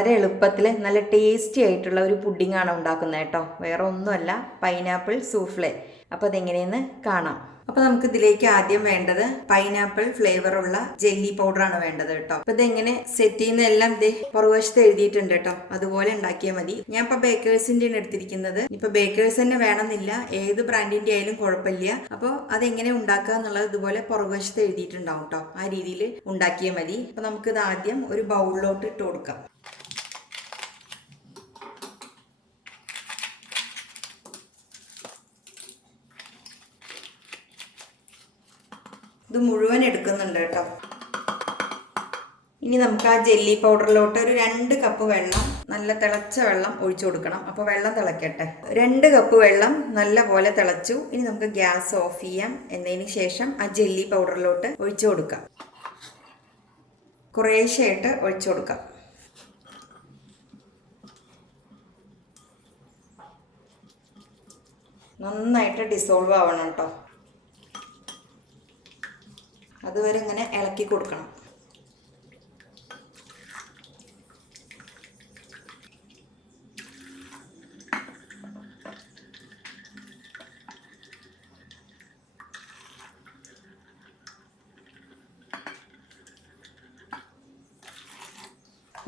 വളരെ എളുപ്പത്തിൽ നല്ല ടേസ്റ്റി ആയിട്ടുള്ള ഒരു പുഡിംഗ് ആണ് ഉണ്ടാക്കുന്നത് കേട്ടോ. വേറെ ഒന്നുമല്ല പൈനാപ്പിൾ സൂഫ്ലെ അപ്പോൾ അതെങ്ങനെയെന്ന് കാണാം. അപ്പോൾ നമുക്ക് ഇതിലേക്ക് ആദ്യം വേണ്ടത് പൈനാപ്പിൾ ഫ്ലേവർ ഉള്ള ജെല്ലി പൗഡർ ആണ് വേണ്ടത് കേട്ടോ. അപ്പോൾ ഇതെങ്ങനെ സെറ്റ് ചെയ്യുന്ന എല്ലാം ഇതേ പുറവശത്ത് എഴുതിയിട്ടുണ്ട് കേട്ടോ. അതുപോലെ ഉണ്ടാക്കിയാൽ മതി. ഞാൻ ഇപ്പോൾ ബേക്കേഴ്സിന്റെ ആണ് എടുത്തിരിക്കുന്നത്. ഇപ്പോൾ ബേക്കേഴ്സ് തന്നെ വേണമെന്നില്ല. ഏത് ബ്രാൻഡിന്റെ ആയാലും കുഴപ്പമില്ല. അപ്പോൾ അതെങ്ങനെ ഉണ്ടാക്കുക എന്നുള്ളത് ഇതുപോലെ പുറവശത്ത് എഴുതിയിട്ടുണ്ടാവും കേട്ടോ. ആ രീതിയിൽ ഉണ്ടാക്കിയാൽ മതി. അപ്പോൾ നമുക്കിത് ആദ്യം ഒരു ബൗളിലോട്ട് ഇട്ട് കൊടുക്കാം. ഇത് മുഴുവൻ എടുക്കുന്നുണ്ട് കേട്ടോ. ഇനി നമുക്ക് ആ ജെല്ലി പൗഡറിലോട്ട് ഒരു രണ്ട് കപ്പ് വെള്ളം നല്ല തിളച്ച വെള്ളം ഒഴിച്ചു കൊടുക്കണം. അപ്പോൾ വെള്ളം തിളക്കട്ടെ. രണ്ട് കപ്പ് വെള്ളം നല്ല പോലെ തിളച്ചു. ഇനി നമുക്ക് ഗ്യാസ് ഓഫ് ചെയ്യാം. എന്നതിന് ശേഷം ആ ജെല്ലി പൗഡറിലോട്ട് ഒഴിച്ചു കൊടുക്കാം. കുറേശ്ശായിട്ട് ഒഴിച്ചു കൊടുക്കാം. നന്നായിട്ട് ഡിസോൾവ് ആവണം കേട്ടോ. അതുവരെ ഇങ്ങനെ ഇളക്കി കൊടുക്കണം.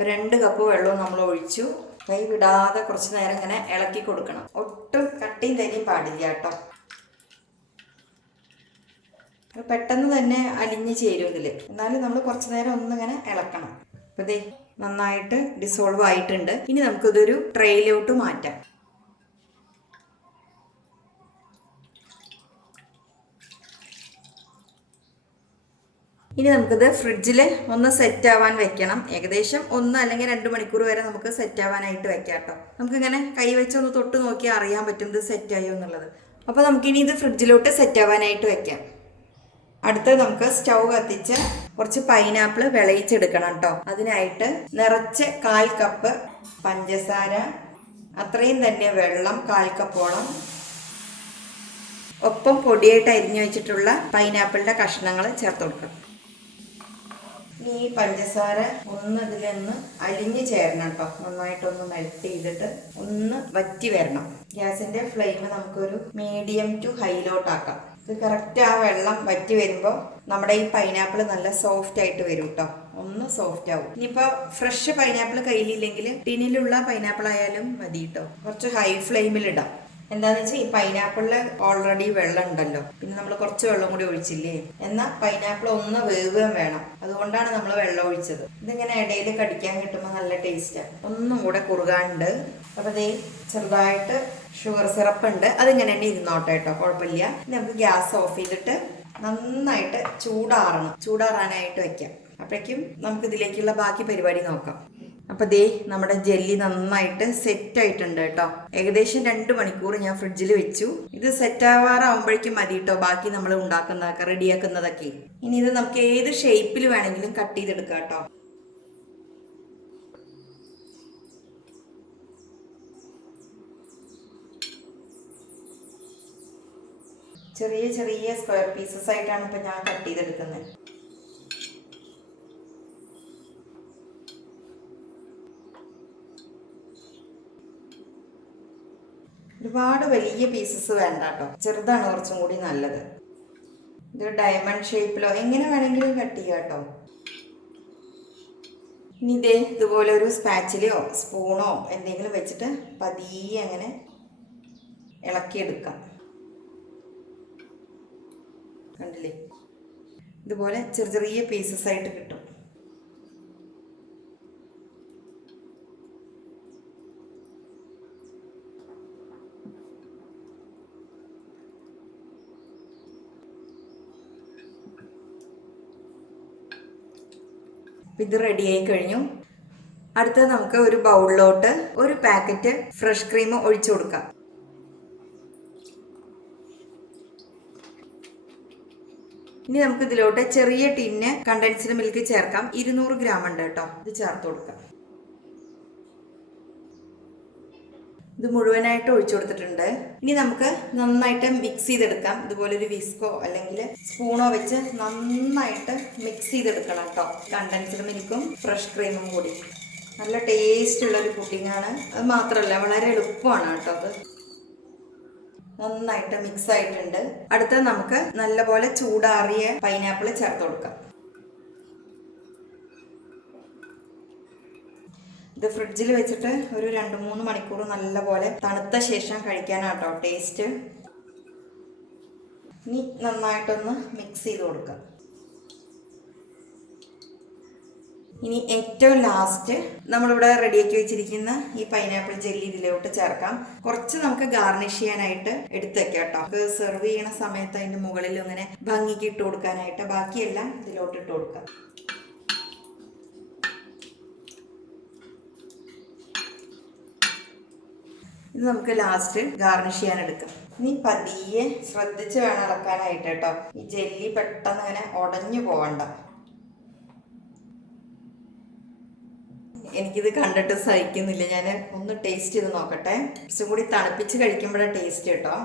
രണ്ട് കപ്പ് വെള്ളവും നമ്മൾ ഒഴിച്ചു. കൈ വിടാതെ കുറച്ച് നേരം ഇങ്ങനെ ഇളക്കി കൊടുക്കണം. ഒട്ടും കട്ടിയും തരിയും പാടില്ല കേട്ടോ. പെട്ടെന്ന് തന്നെ അലിഞ്ഞ് ചേരും ഇതിൽ എന്നാലും നമ്മൾ കുറച്ച് നേരം ഒന്നിങ്ങനെ ഇളക്കണം. അപ്പോൾ ദേ നന്നായിട്ട് ഡിസോൾവ് ആയിട്ടുണ്ട്. ഇനി നമുക്കിതൊരു ട്രെയിലോട്ട് മാറ്റാം. ഇനി നമുക്കിത് ഫ്രിഡ്ജിൽ ഒന്ന് സെറ്റ് ആവാൻ വെക്കണം. ഏകദേശം ഒന്ന് അല്ലെങ്കിൽ രണ്ട് മണിക്കൂർ വരെ നമുക്ക് സെറ്റ് ആവാനായിട്ട് വെക്കാം കേട്ടോ. നമുക്കിങ്ങനെ കൈ വെച്ച് ഒന്ന് തൊട്ട് നോക്കി അറിയാൻ പറ്റും ഇത് സെറ്റ് ആയോ എന്നുള്ളത്. അപ്പോൾ നമുക്കിനി ഇത് ഫ്രിഡ്ജിലോട്ട് സെറ്റ് ആവാനായിട്ട് വെക്കാം. അടുത്ത് നമുക്ക് സ്റ്റൗ കത്തിച്ച് കുറച്ച് പൈനാപ്പിൾ വിളയിച്ചെടുക്കണം കേട്ടോ അതിനായിട്ട് നിറച്ച് കാൽ കപ്പ് പഞ്ചസാര അത്രയും തന്നെ വെള്ളം കാൽ കപ്പോളം ഒപ്പം പൊടിയായിട്ട് അരിഞ്ഞു വെച്ചിട്ടുള്ള പൈനാപ്പിളിന്റെ കഷ്ണങ്ങൾ ചേർത്ത് കൊടുക്കണം ഇനി ഈ പഞ്ചസാര ഒന്ന് ഇതിലൊന്ന് അലിഞ്ഞ് ചേരണം കേട്ടോ നന്നായിട്ടൊന്ന് മെൽറ്റ് ചെയ്തിട്ട് ഒന്ന് വറ്റി വരണം. ഗ്യാസിന്റെ ഫ്ലെയിം നമുക്കൊരു മീഡിയം ടു ഹൈലോട്ടാക്കാം ഇത് കറക്റ്റ് ആ വെള്ളം വറ്റി വരുമ്പോൾ നമ്മുടെ ഈ പൈനാപ്പിൾ നല്ല സോഫ്റ്റ് ആയിട്ട് വരും കേട്ടോ ഒന്ന് സോഫ്റ്റ് ആവും. ഇനിയിപ്പോൾ ഫ്രഷ് പൈനാപ്പിൾ കയ്യിലില്ലെങ്കിൽ ടിന്നിലുള്ള പൈനാപ്പിൾ ആയാലും മതി കേട്ടോ കുറച്ച് ഹൈ ഫ്ലെയിമിൽ ഇടാം. എന്താന്ന് വെച്ചാൽ ഈ പൈനാപ്പിളിൽ ഓൾറെഡി വെള്ളം ഉണ്ടല്ലോ. പിന്നെ നമ്മൾ കുറച്ച് വെള്ളം കൂടി ഒഴിച്ചില്ലേ? എന്നാൽ പൈനാപ്പിൾ ഒന്ന് വേവുകയും വേണം. അതുകൊണ്ടാണ് നമ്മൾ വെള്ളം ഒഴിച്ചത്. ഇതിങ്ങനെ ഇടയിൽ കടിക്കാൻ കിട്ടുമ്പോൾ നല്ല ടേസ്റ്റാണ് ഒന്നും കൂടെ കുറുകാണ്ട്. അപ്പോൾ ദേ ചെറുതായിട്ട് ഷുഗർ സിറപ്പ് ഉണ്ട്. അതിങ്ങനെ തന്നെ ഇരുന്നോട്ടെ കേട്ടോ. കുഴപ്പമില്ല. നമുക്ക് ഗ്യാസ് ഓഫ് ചെയ്തിട്ട് നന്നായിട്ട് ചൂടാറണം. ചൂടാറാനായിട്ട് വെക്കാം. അപ്പോഴേക്കും നമുക്ക് ഇതിലേക്കുള്ള ബാക്കി പരിപാടി നോക്കാം. അപ്പോൾ ദേ നമ്മുടെ ജെല്ലി നന്നായിട്ട് സെറ്റ് ആയിട്ടുണ്ട് കേട്ടോ. ഏകദേശം രണ്ട് മണിക്കൂർ ഞാൻ ഫ്രിഡ്ജിൽ വെച്ചു. ഇത് സെറ്റ് ആവാറാവുമ്പോഴേക്കും മതി കേട്ടോ. ബാക്കി നമ്മൾ ഉണ്ടാക്കുന്നതൊക്കെ റെഡിയാക്കുന്നതൊക്കെ ഇനി ഇത് നമുക്ക് ഏത് ഷേപ്പിൽ വേണമെങ്കിലും കട്ട് ചെയ്തെടുക്കാം കേട്ടോ. ചെറിയ ചെറിയ സ്ക്വയർ പീസസ് ആയിട്ടാണ് ഇപ്പൊ ഞാൻ കട്ട് ചെയ്തെടുക്കുന്നത്. ഒരുപാട് വലിയ പീസസ് വേണ്ട കേട്ടോ ചെറുതാണ് കുറച്ചും കൂടി നല്ലത്. ഇതൊരു ഡയമണ്ട് ഷേപ്പിലോ എങ്ങനെ വേണമെങ്കിലും കട്ട് ചെയ്യാം കേട്ടോ ഇനി ഇതേ ഇതുപോലെ ഒരു സ്പാച്ചിലോ സ്പൂണോ എന്തെങ്കിലും വെച്ചിട്ട് പതിയെ അങ്ങനെ ഇളക്കിയെടുക്കാം. കണ്ടില്ലേ? ഇതുപോലെ ചെറിയ ചെറിയ പീസസ് ആയിട്ട് കിട്ടും. അപ്പം ഇത് റെഡിയായി കഴിഞ്ഞു. അടുത്തത് നമുക്ക് ഒരു ബൗളിലോട്ട് ഒരു പാക്കറ്റ് ഫ്രഷ് ക്രീം ഒഴിച്ചു കൊടുക്കാം. ഇനി നമുക്ക് ഇതിലോട്ട് ചെറിയ ടിന്ന് കണ്ടൻസ്ഡ് മിൽക്ക് ചേർക്കാം. ഇരുന്നൂറ് ഗ്രാം ഉണ്ട് കേട്ടോ. ഇത് ചേർത്ത് കൊടുക്കാം. ഇത് മുഴുവനായിട്ട് ഒഴിച്ചു കൊടുത്തിട്ടുണ്ട്. ഇനി നമുക്ക് നന്നായിട്ട് മിക്സ് ചെയ്തെടുക്കാം. ഇതുപോലെ ഒരു വിസ്കോ അല്ലെങ്കിൽ സ്പൂണോ വെച്ച് നന്നായിട്ട് മിക്സ് ചെയ്തെടുക്കണം കേട്ടോ. കണ്ടൻസ്ഡ് മിൽക്കും ഫ്രഷ് ക്രീമും കൂടി. നല്ല ടേസ്റ്റ് ഉള്ളൊരു ആണ്. അത് മാത്രമല്ല വളരെ എളുപ്പമാണ് കേട്ടോ അത്. നന്നായിട്ട് മിക്സ് ആയിട്ടുണ്ട്. അടുത്ത നമുക്ക് നല്ലപോലെ ചൂടാറിയ പൈനാപ്പിൾ ചേർത്ത് കൊടുക്കാം. ഇത് ഫ്രിഡ്ജിൽ വെച്ചിട്ട് ഒരു രണ്ട് മൂന്ന് മണിക്കൂർ നല്ലപോലെ തണുത്ത ശേഷം കഴിക്കാനാണ് കഴിക്കാനാട്ടോ ടേസ്റ്റ്. ഇനി നന്നായിട്ടൊന്ന് മിക്സ് ചെയ്ത് കൊടുക്കുക ഇനി ഏറ്റവും ലാസ്റ്റ് നമ്മളിവിടെ റെഡിയാക്കി വെച്ചിരിക്കുന്ന ഈ പൈനാപ്പിൾ ജെല്ലി ഇതിലോട്ട് ചേർക്കാം. കുറച്ച് നമുക്ക് ഗാർണിഷ് ചെയ്യാനായിട്ട് എടുത്തേക്കാം വെക്കാം കേട്ടോ നമുക്ക് സെർവ് ചെയ്യണ സമയത്ത് അതിന്റെ മുകളിൽ ഇങ്ങനെ ഭംഗിക്ക് ഇട്ട് കൊടുക്കാനായിട്ട് ബാക്കിയെല്ലാം ഇതിലോട്ട് ഇട്ട് കൊടുക്കാം. ഇത് നമുക്ക് ലാസ്റ്റ് ഗാർണിഷ് ചെയ്യാൻ എടുക്കാം ഇനി പതിയെ ശ്രദ്ധിച്ച് വേണം ഇളക്കാനായിട്ട് കേട്ടോ. ഈ ജെല്ലി പെട്ടെന്ന് ഇങ്ങനെ ഉടഞ്ഞു പോവണ്ട. എനിക്കിത് കണ്ടിട്ട് സഹിക്കുന്നില്ല. ഞാൻ ഒന്ന് ടേസ്റ്റ് ചെയ്ത് നോക്കട്ടെ. കുറച്ചും കൂടി തണുപ്പിച്ച് കഴിക്കുമ്പോഴാണ് ടേസ്റ്റ് കേട്ടോ.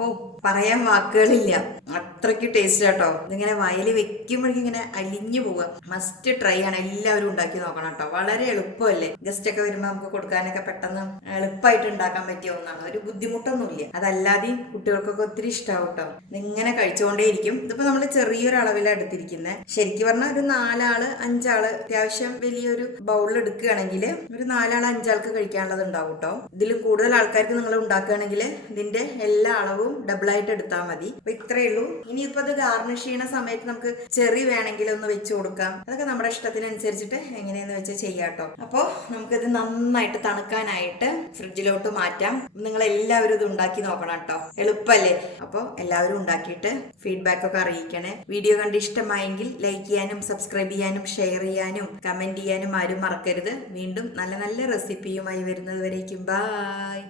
ഓ പറയാൻ വാക്കുകളില്ല. അത്രയ്ക്ക് ടേസ്റ്റ് കേട്ടോ ഇതിങ്ങനെ വയൽ വെക്കുമ്പോഴേക്കും ഇങ്ങനെ അലിഞ്ഞു പോവുക. മസ്റ്റ് ട്രൈ ആണ്. എല്ലാവരും ഉണ്ടാക്കി നോക്കണം കേട്ടോ. വളരെ എളുപ്പമല്ലേ? ഗസ്റ്റ് ഒക്കെ വരുമ്പോൾ നമുക്ക് കൊടുക്കാനൊക്കെ പെട്ടെന്ന് എളുപ്പമായിട്ട് ഉണ്ടാക്കാൻ പറ്റിയ ഒന്നാണ് ഒരു ബുദ്ധിമുട്ടൊന്നുമില്ല. അതല്ലാതെയും കുട്ടികൾക്കൊക്കെ ഒത്തിരി ഇഷ്ടമാവും കേട്ടോ. ഇതിങ്ങനെ കഴിച്ചുകൊണ്ടേയിരിക്കും. ഇതിപ്പോ നമ്മൾ ചെറിയൊരു അളവിലാണ് എടുത്തിരിക്കുന്നത് ശരിക്കും പറഞ്ഞാൽ ഒരു നാലാൾ അഞ്ചാൾ അത്യാവശ്യം വലിയൊരു ബൗളിൽ എടുക്കുകയാണെങ്കിൽ ഒരു നാലാൾ അഞ്ചാൾക്ക് കഴിക്കാനുള്ളത് ഉണ്ടാവും കേട്ടോ. ഇതിൽ കൂടുതൽ ആൾക്കാർക്ക് നിങ്ങൾ ഉണ്ടാക്കുകയാണെങ്കിൽ ഇതിന്റെ എല്ലാ അളവും ഡബിൾ ആയിട്ട് എടുത്താൽ മതി. അപ്പൊ ഇത്രയേ ഉള്ളൂ. ഇനി ഇപ്പൊ അത് ഗാർണിഷ് ചെയ്യുന്ന സമയത്ത് നമുക്ക് ചെറി വേണമെങ്കിൽ ഒന്ന് വെച്ച് കൊടുക്കാം. അതൊക്കെ നമ്മുടെ ഇഷ്ടത്തിനനുസരിച്ചിട്ട് എങ്ങനെയെന്ന് വെച്ച് ചെയ്യാട്ടോ അപ്പോ അപ്പോൾ നമുക്കിത് നന്നായിട്ട് തണുക്കാനായിട്ട് ഫ്രിഡ്ജിലോട്ട് മാറ്റാം. നിങ്ങൾ എല്ലാവരും ഇത് ഉണ്ടാക്കി നോക്കണം കേട്ടോ. എളുപ്പമല്ലേ അപ്പോൾ എല്ലാവരും ഉണ്ടാക്കിയിട്ട് ഫീഡ്ബാക്ക് ഒക്കെ അറിയിക്കണേ. വീഡിയോ കണ്ട് ഇഷ്ടമായെങ്കിൽ ലൈക്ക് ചെയ്യാനും സബ്സ്ക്രൈബ് ചെയ്യാനും ഷെയർ ചെയ്യാനും കമന്റ് ചെയ്യാനും ആരും മറക്കരുത്. വീണ്ടും നല്ല നല്ല റെസിപ്പിയുമായി വരുന്നത് വരേക്കും. ബായ്